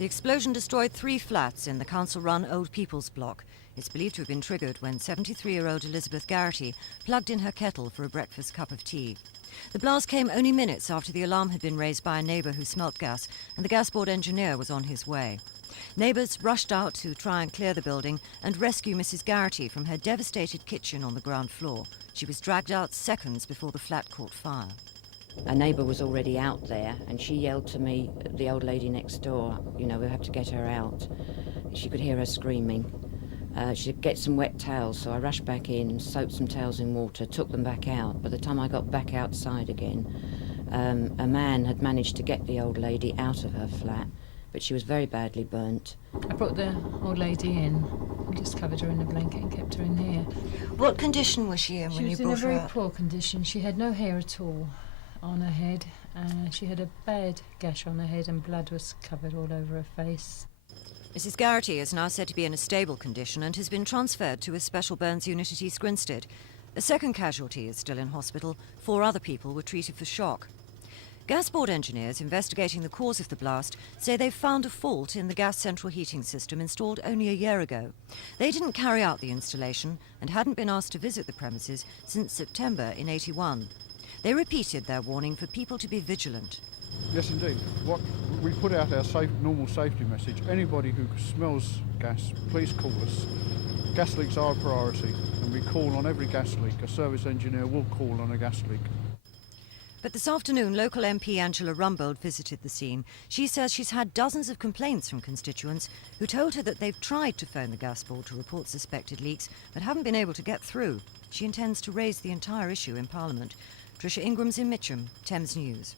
The explosion destroyed 3 flats in the council-run Old People's Block. It's believed to have been triggered when 73-year-old Elizabeth Garretty plugged in her kettle for a breakfast cup of tea. The blast came only minutes after the alarm had been raised by a neighbour who smelt gas, and the gas board engineer was on his way. Neighbours rushed out to try and clear the building and rescue Mrs. Garretty from her devastated kitchen on the ground floor. She was dragged out seconds before the flat caught fire. A neighbour was already out there, and she yelled to me, the old lady next door, you know, we'll have to get her out. She could hear her screaming. She'd get some wet towels, so I rushed back in, soaked some towels in water, took them back out. By the time I got back outside again, a man had managed to get the old lady out of her flat, but she was very badly burnt. I brought the old lady in and just covered her in a blanket and kept her in here. What condition was she in when you brought her? She was in a very poor condition. She had no hair at all on her head. She had a bad gash on her head and blood was covered all over her face. Mrs. Garretty is now said to be in a stable condition and has been transferred to a special burns unit at East Grinstead. A second casualty is still in hospital. 4 other people were treated for shock. Gas board engineers investigating the cause of the blast say they've found a fault in the gas central heating system installed only a year ago. They didn't carry out the installation and hadn't been asked to visit the premises since September in '81. They repeated their warning for people to be vigilant. Yes, indeed. What we put out our normal safety message. Anybody who smells gas, please call us. Gas leaks are a priority, and we call on every gas leak. A service engineer will call on a gas leak. But this afternoon, local MP Angela Rumbold visited the scene. She says she's had dozens of complaints from constituents who told her that they've tried to phone the gas board to report suspected leaks, but haven't been able to get through. She intends to raise the entire issue in Parliament. TRICIA Ingrams in Mitchum, Thames News.